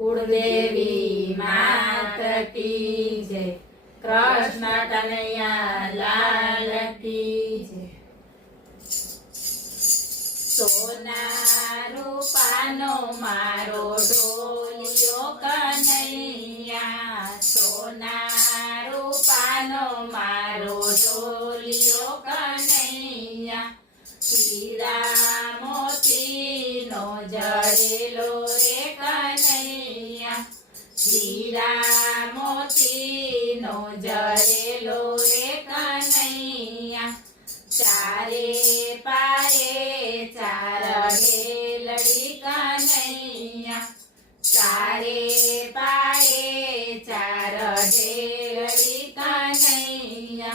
कुलदेवी मात की जय। कृष्ण कन्हैया लाल की जय। सोना रूपानो मारो ढोलियो कन्हैया, सोना रूपानो मारो ढोलियो कन्हैया, हीरा मोतीनो जड़ेलो रे कन्हैया, हीरा मोतीनो जड़ेलो रे कन्हैया, चारे पाए चार ढेलड़ी कन्हैया, चारे पाए चार ढेलड़ी कन्हैया,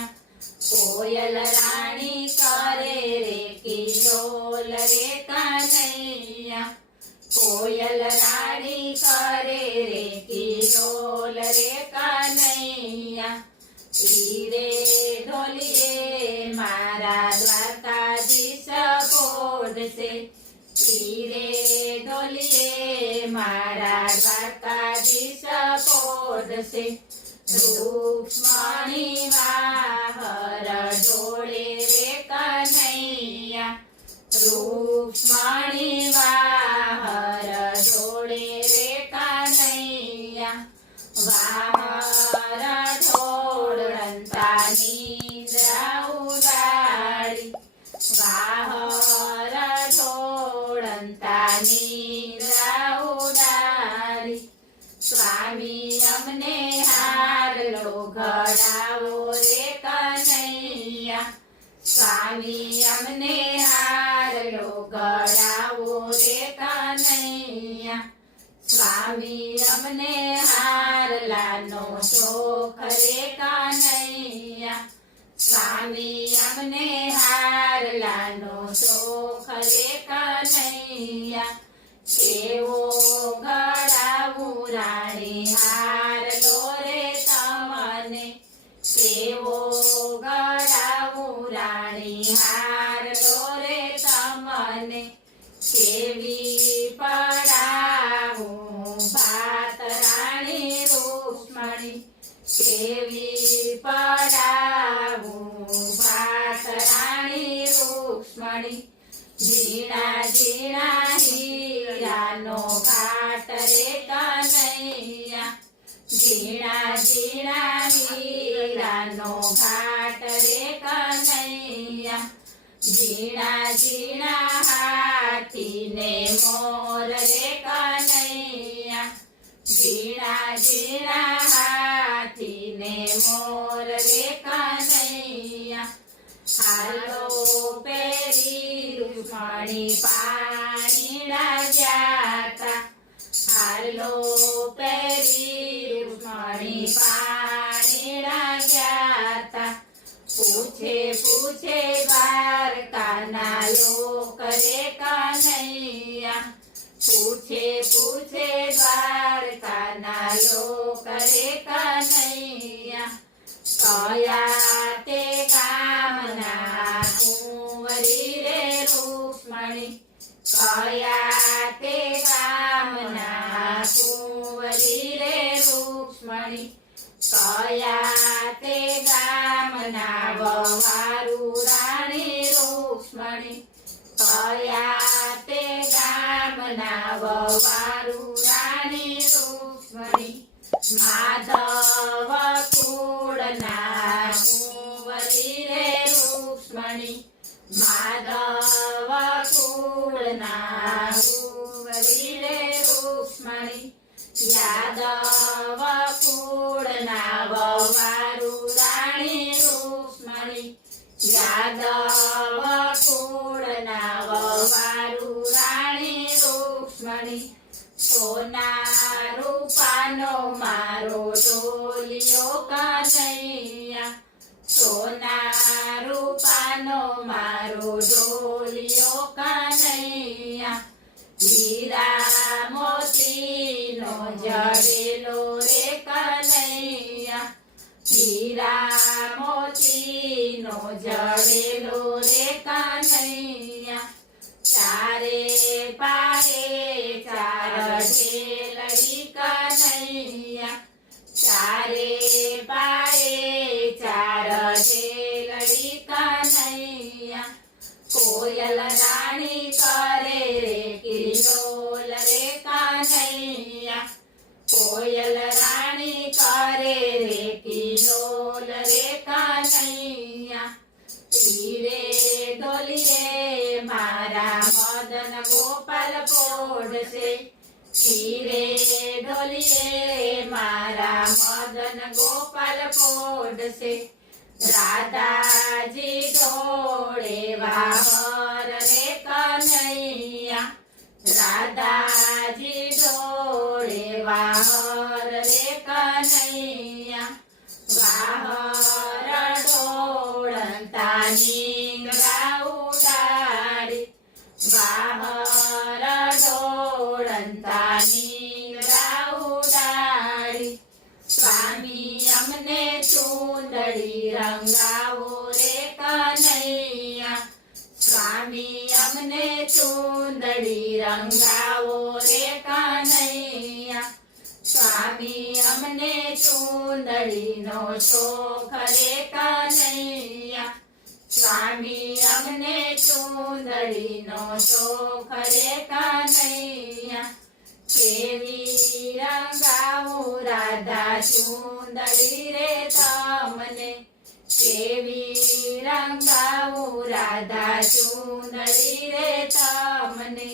कोयल रानी करे रे किलोल रे कन्हैया, कोयल रानी करे रे किलोल रे कन्हैया, हीरे ढोलिए मारा द्वारकाधीश पोडसे, हीरे ढोलिए मारा द्वारकाधीश पोडसे, रुक्ष्मणी वाहर ढोळे रे कन्हैया, रुक्ष्मणी वाहर ढोळे रे कन्हैया, वाहर ढोळंता निद्रा उडाडी, वाहर ढोळंता निद्रा उडाडी, स्वामी अमने हारलो घडावो रे कन्हैया, स्वामी अमने हारलो घडावो रे कन्हैया, स्वामी अमने हारलानो शोख रे कन्हैया, स्वामी अमने हारलानो शोख रे कन्हैया, केवो घडावू राणी हारलो रे तमने, केवो घडावू राणी हारलो रे तमने, केवी पडावू भात राणी रुक्ष्मणी, केवी पडावू भात राणी रुक्ष्मणी, झीणा झीणा हीरानो घाट रे कन्हैया, झीणा झीणा हीरानो घाट रे कन्हैया, झीणा झीणा हाथीने मोर रे कन्हैया, झीणा झीणा हाथीने मोर रे कन्हैया, हालो पेरी रुक्ष्मणी पाणीना जाता, हालो पेरी रुक्ष्मणी पाणीना जाता, पूछे पूछे द्वारकाना लोक रे कन्हैया, पूछे पूछे द्वारकाना लोक रे कन्हैया, कया ते कामना कुंवरी रे रुक्ष्मणी, कया ते कामना कुंवरी रे रुक्ष्मणी, कया ते गामना ववारू राणी रुक्ष्मणी, कया ते गामना ववारू राणी रुक्ष्मणी, माधव कुळना कुंवरी रे रुक्ष्मणी, माधव कुळना कुंवरी रे रुक्ष्मणी, यादव कुळना ववारू राणी रुक्ष्मणी, यादव कुळना ववारू राणी रुक्ष्मणी, सोना रूपानो मारो ढोलियो कन्हैया, सोना रूपानो मारो ढोलियो कन्हैया, हीरा मोतीनो जड़ेलो रे कन्हैया, हीरा मोतीनो जड़ेलो रे कन्हैया, चारे पाए चार ढेलड़ी કોયલ રાણી કરે રે કિલોલ રે કાનૈયા કોયલ રાણી કરે રે કિલોલ રે કાનૈયા તીરે ડોલીએ મારા મદન ગોપાલ પોડશે તીરે ડોલીએ મારા મદન ગોપાલ પોડશે રાધાજી ઢોળે વાહર રે કનૈયા રાધાજી ઢોળે વાહર રે કનૈયા વાહર ઢોળંતા નીંગળા ઉડાડી વાહર ઢોળંતા નીંગળા ઉડાડી સ્વામી અમને ચૂંદડી રંગાવો રે કનૈયા સ્વામી અમને ચૂંદડી રંગાવો રે કનૈયા સ્વામી અમને ચૂંદડીનો શોખ રે કનૈયા સ્વામી અમને ચૂંદડીનો શોખ રે કનૈયા કેવી રંગાવું રાધા ચૂંદડી રે તમને કેવી રંગાવું રાધા ચૂંદડી રે તમને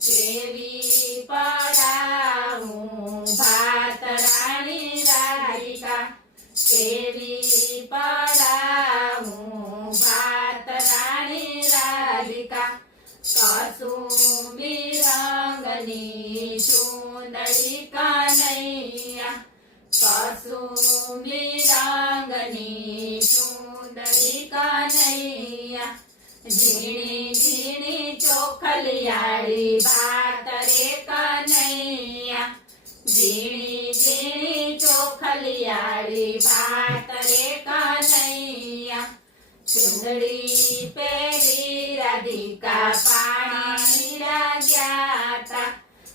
કેવી પડાવું ભાત રાણી રાધિકા કેવી પડાવું ભાત રાણી રાધિકા કસુંબી રંગની ચૂંદડી કનૈયા કસુંબી રંગની ચૂંદડી કનૈયા ઝીણી ઝીણી ચોખલિયાળી ભાત રે કનૈયા ઝીણી ઝીણી ચોખલિયાળી ભાત રે કનૈયા ચૂંદડી પહેરી રાધિકા પાણી ગયા તા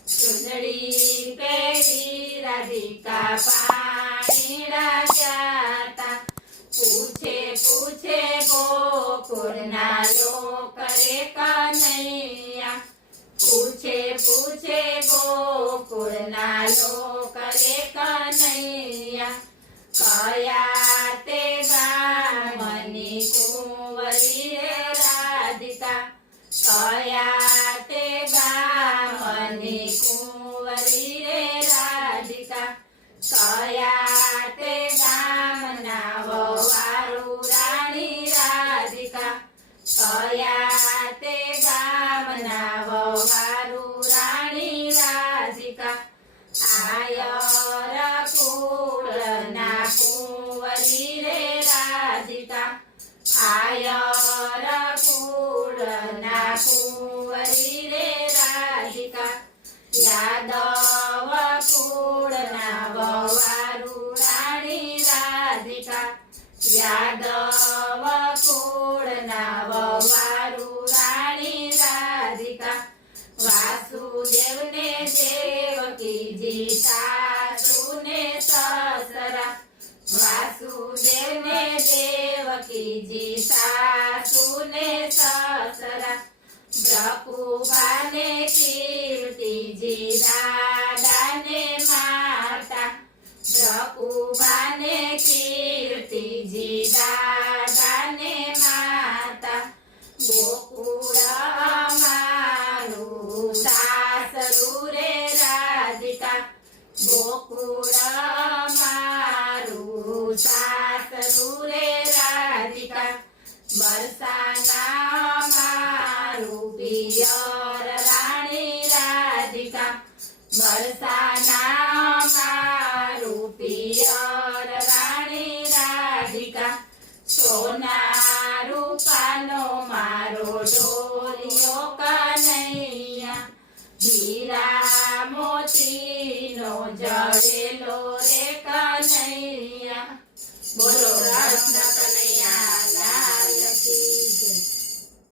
ચૂંદડી પહેરી રાધિકા પાણી ગયા તા પૂછે પૂછે ગોકુળના લોક રે કનૈયા પૂછે પૂછે ગોકુળના લોક રે કનૈયા કયા તે ગામની કુંવરી રે રાધિકા કયા તે ગામની કુંવરી રે રાધિકા કયા તે ગામના વવારું રાણી રાધિકા કયા તે ગામના વવારું રાણી રાધિકા આયર કુળના કુંવરી રે રાધિકા આયર કુળના કુંવરી રે રાધિકા યાદવ કુળના વવારું રાણી રાધિકા યાદવ કુળના વવારું રાણી રાધિકા વાસુદેવને દેવકીજી સાસુને સસરા વાસુદેવને દેવકીજી સાસુને સસરા બ્રહ્મુબાને કીર્તિજી દાદાને માતા બ્રહ્મુબાને કીર્તિજી દાદાને માતા ગોકુળ મારું સાસરું રે રાધિકા ગોકુળ મારું સાસરું રે રાધિકા બરસાના મારું પિયર રાણી રાધિકા બરસાના મારું પિયર રાણી રાધિકા સોના